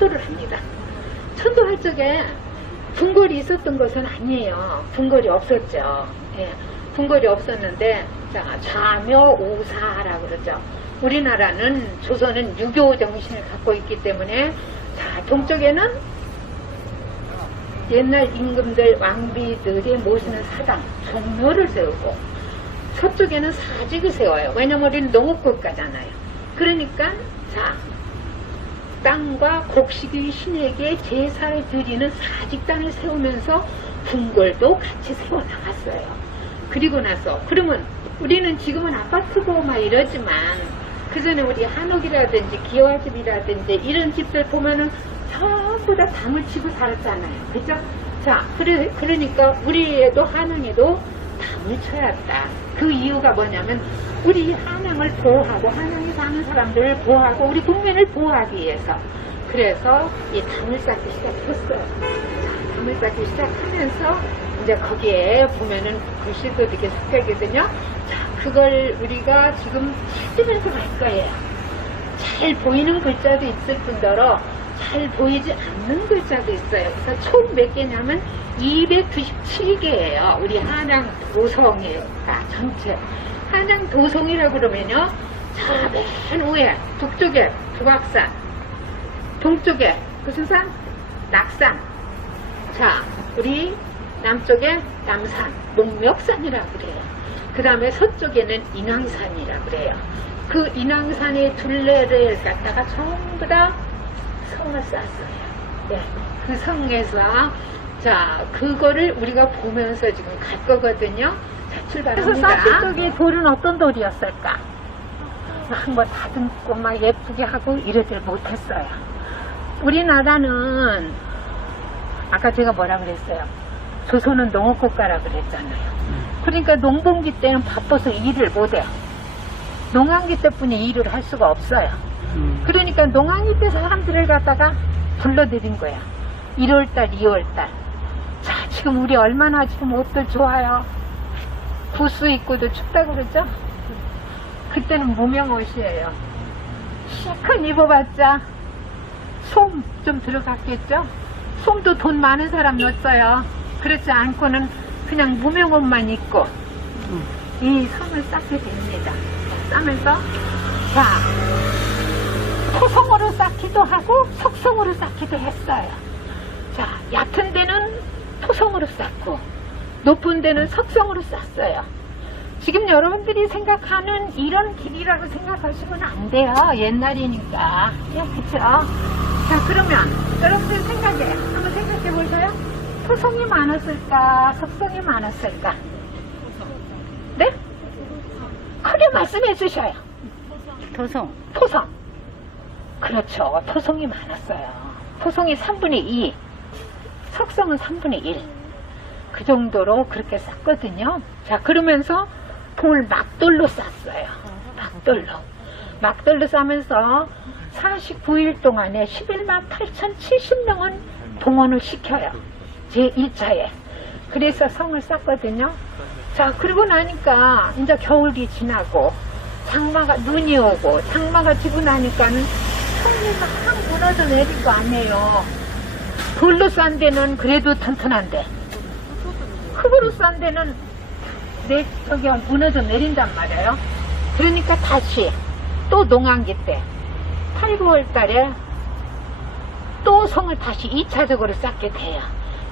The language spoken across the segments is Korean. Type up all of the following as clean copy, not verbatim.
천도를 합니다. 천도할 적에 궁궐이 있었던 것은 아니에요. 궁궐이 없었죠. 예, 궁궐이 없었는데, 자, 좌묘우사라고 그러죠. 우리나라는, 조선은 유교 정신을 갖고 있기 때문에, 자, 동쪽에는 옛날 임금들, 왕비들이 모시는 사당, 종묘를 세우고, 서쪽에는 사직을 세워요. 왜냐면 우리는 농업국가잖아요. 그러니까, 자, 땅과 곡식의 신에게 제사를 드리는 사직단을 세우면서 궁궐도 같이 세워나갔어요. 그리고 나서, 그러면 우리는 지금은 아파트고 막 이러지만, 그 전에 우리 한옥이라든지 기와집이라든지 이런 집들 보면은 전부 다 담을 치고 살았잖아요. 그죠? 자, 그러니까 우리에도 한양에도 담을 쳐야 한다. 그 이유가 뭐냐면, 우리 한양을 보호하고 한양에 사는 사람들을 보호하고 우리 국민을 보호하기 위해서, 그래서 이 담을 쌓기 시작했어요. 자, 담을 쌓기 시작하면서 이제 거기에 보면은 글씨도 이렇게 섞여있거든요. 자, 그걸 우리가 지금 찾으면서 갈 거예요. 잘 보이는 글자도 있을 뿐더러 잘 보이지 않는 글자도 있어요. 그래서 총 몇 개냐면 297개예요. 우리 한양 도성이에요. 전체. 한양 도성이라고 그러면요, 자, 맨 위에 북쪽에 북악산, 동쪽에 무슨 산? 낙산. 자, 우리 남쪽에 남산, 목멱산이라고 그래요. 그 다음에 서쪽에는 인왕산이라고 그래요. 그 인왕산의 둘레를 갖다가 전부 다 성을 쌓았어요. 네, 그 성에서, 자, 그거를 우리가 보면서 지금 갈 거거든요. 자, 출발합니다. 그래서 쌓기 쪽이 돌은 어떤 돌이었을까? 막 다듬고 막 예쁘게 하고 이러질 못했어요. 우리나라는 아까 제가 뭐라 그랬어요? 조선은 농업국가라 그랬잖아요. 그러니까 농번기 때는 바빠서 일을 못해요. 농한기 때뿐이 일을 할 수가 없어요. 그러니까 농한기 때 사람들을 갖다가 불러들인 거야. 1월달, 2월달. 자, 지금 우리 얼마나 지금 옷들 좋아요. 구스 입고도 춥다고 그러죠? 그때는 무명옷이에요. 시큰 입어봤자 솜 좀 들어갔겠죠? 솜도 돈 많은 사람 넣었어요. 그렇지 않고는 그냥 무명옷만 입고 이 성을 쌓게 됩니다. 쌓면서, 자, 토성으로 쌓기도 하고 석성으로 쌓기도 했어요. 자, 얕은 데는 토성으로 쌓고 높은 데는 석성으로 쌓았어요. 지금 여러분들이 생각하는 이런 길이라고 생각하시면 안 돼요. 옛날이니까. 예, 그쵸? 자, 그러면 여러분들 한번 생각해 보세요. 토성이 많았을까? 석성이 많았을까? 네? 크게 말씀해 주셔요. 토성. 토성. 그렇죠. 토성이 많았어요. 토성이 3분의 2, 석성은 3분의 1. 그 정도로 그렇게 쌓거든요. 자, 그러면서 돌 막돌로 쌓았어요. 막돌로 쌓으면서 49일 동안에 11만 8,070명은 동원을 시켜요. 제1차에. 그래서 성을 쌓거든요. 자, 그러고 나니까 이제 겨울이 지나고 눈이 오고 장마가 지고 나니까는 성이 막 무너져 내릴 거 아니에요. 돌로 싼 데는 그래도 튼튼한데 흙으로 싼 데는 저기 무너져 내린단 말이에요. 그러니까 다시 또 농한기 때 8, 9월 달에 또 성을 다시 2차적으로 쌓게 돼요.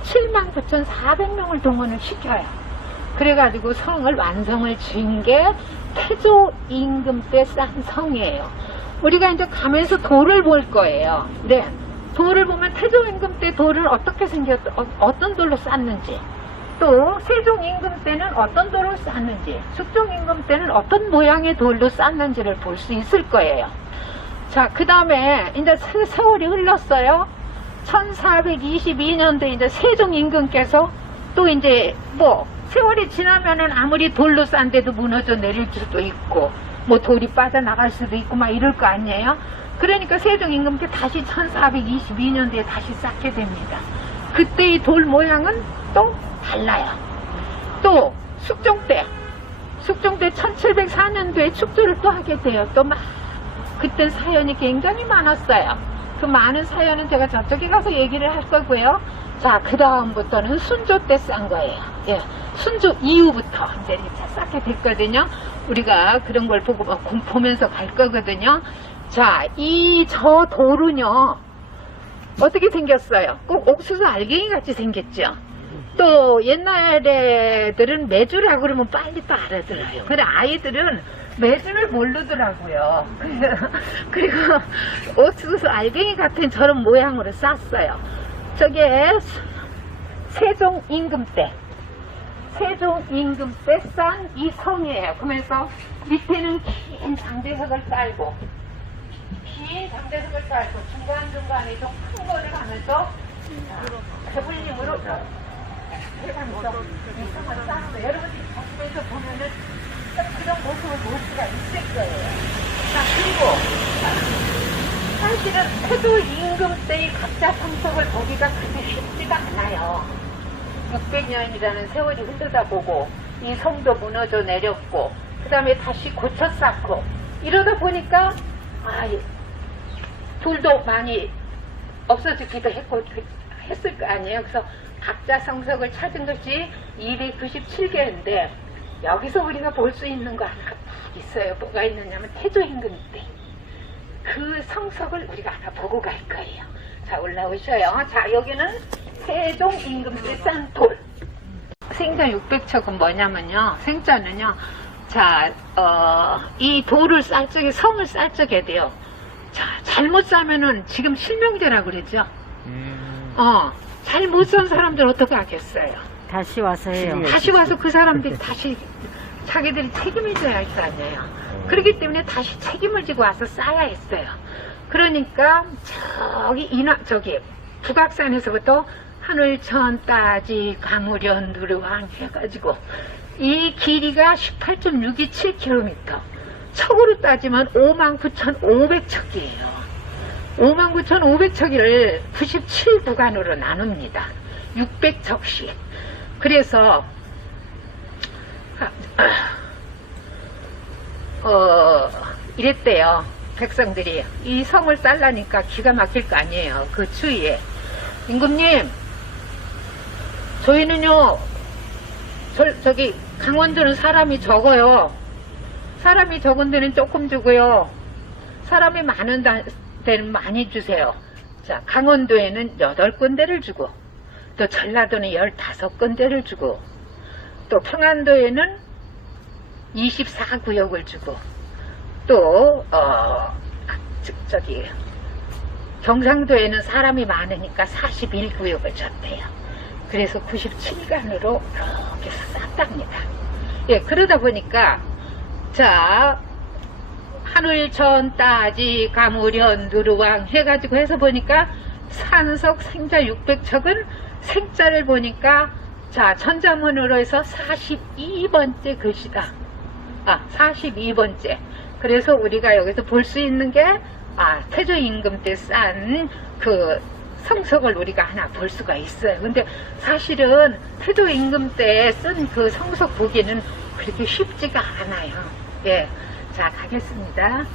79,400명을 동원을 시켜요. 그래가지고 성을 완성을 지은 게 태조 임금 때 쌓은 성이에요. 우리가 이제 가면서 돌을 볼 거예요. 네, 돌을 보면 태조 임금 때 돌을 어떻게 어떤 돌로 쌓는지, 또 세종 임금 때는 어떤 돌을 쌓는지, 숙종 임금 때는 어떤 모양의 돌로 쌓는지를 볼 수 있을 거예요. 자, 그 다음에 이제 세월이 흘렀어요. 1422년도에 이제 세종 임금께서 또 이제 세월이 지나면은 아무리 돌로 싼 데도 무너져 내릴 수도 있고, 돌이 빠져나갈 수도 있고 막 이럴 거 아니에요. 그러니까 세종 임금께 다시 1422년도에 다시 쌓게 됩니다. 그때의 돌 모양은 또 달라요. 또 숙종 때 1704년도에 축조를 또 하게 돼요. 또 막 그땐 사연이 굉장히 많았어요. 그 많은 사연은 제가 저쪽에 가서 얘기를 할 거고요. 자, 그 다음부터는 순조 때 싼 거예요. 예, 순조 이후부터 이제 이렇게 쌓게 됐거든요. 우리가 그런 걸 보고 막 보면서 갈 거거든요. 자, 저 돌은요, 어떻게 생겼어요? 꼭 옥수수 알갱이 같이 생겼죠. 또 옛날 애들은 매주라고 그러면 빨리 또 알아들어요. 근데 아이들은 매주를 모르더라고요. 그리고 옥수수 알갱이 같은 저런 모양으로 쌌어요. 저게 세종 임금 때 싼 이 성이에요. 그러면서 밑에는 긴 장대석을 깔고 중간중간에 좀 큰 거를 하면서 배불림으로 해가면서 이 성을 쌓았어요. 여러분들이 저쪽에서 보면은 그런 모습을 볼 수가 있을 거예요. 자, 그리고 사실은 태조 임금 때의 각자 성석을 보기가 그렇게 쉽지가 않아요. 600년이라는 세월이 흐르다 보고 이 성도 무너져 내렸고 그 다음에 다시 고쳐 쌓고 이러다 보니까 돌도 많이 없어지기도 했고 했을 거 아니에요. 그래서 각자 성석을 찾은 것이 297개인데 여기서 우리가 볼 수 있는 거 하나가 딱 있어요. 뭐가 있느냐면 태조 임금 때 그 성석을 우리가 하나 보고 갈 거예요. 자, 올라오셔요. 자, 여기는 세종 임금 때 싼 돌. 생자 600척은 뭐냐면요. 생자는요. 자, 이 돌을 쌀 적에 성을 쌀 적에 돼요. 자, 잘못 싸면은 지금 실명제라고 그랬죠. 잘못 산 사람들 어떻게 하겠어요? 다시 와서 해요. 다시 와서 그 사람들이 다시 자기들이 책임을 져야 할 거 아니에요. 그렇기 때문에 다시 책임을 지고 와서 쌓아야 했어요. 그러니까 저기 북악산에서부터 하늘천 따지 가무련 누르왕 해가지고 이 길이가 18.627km, 척으로 따지면 59,500척이에요. 59,500척을 97구간으로 나눕니다. 600척씩. 그래서 이랬대요. 백성들이 이 성을 쌓으니까 기가 막힐 거 아니에요. 그 추위에. 임금님, 저희는요, 저기 강원도는 사람이 적어요. 사람이 적은 데는 조금 주고요. 사람이 많은 데는 많이 주세요. 자, 강원도에는 8군데를 주고, 또 전라도는 15군데를 주고, 또 평안도에는 24구역을 주고, 또 저기 경상도에는 사람이 많으니까 41구역을 줬대요. 그래서 97간으로 이렇게 쌌답니다. 예, 그러다 보니까 자, 하늘천 따지 가무련 누르왕 해가지고 해서 보니까 산석 생자 600척은 생자를 보니까 자, 천자문으로 해서 42번째 글씨다. 42번째. 그래서 우리가 여기서 볼 수 있는 게 태조 임금 때 싼 그 성석을 우리가 하나 볼 수가 있어요. 근데 사실은 태조 임금 때 쓴 그 성석 보기는 그렇게 쉽지가 않아요. 예. 자, 가겠습니다.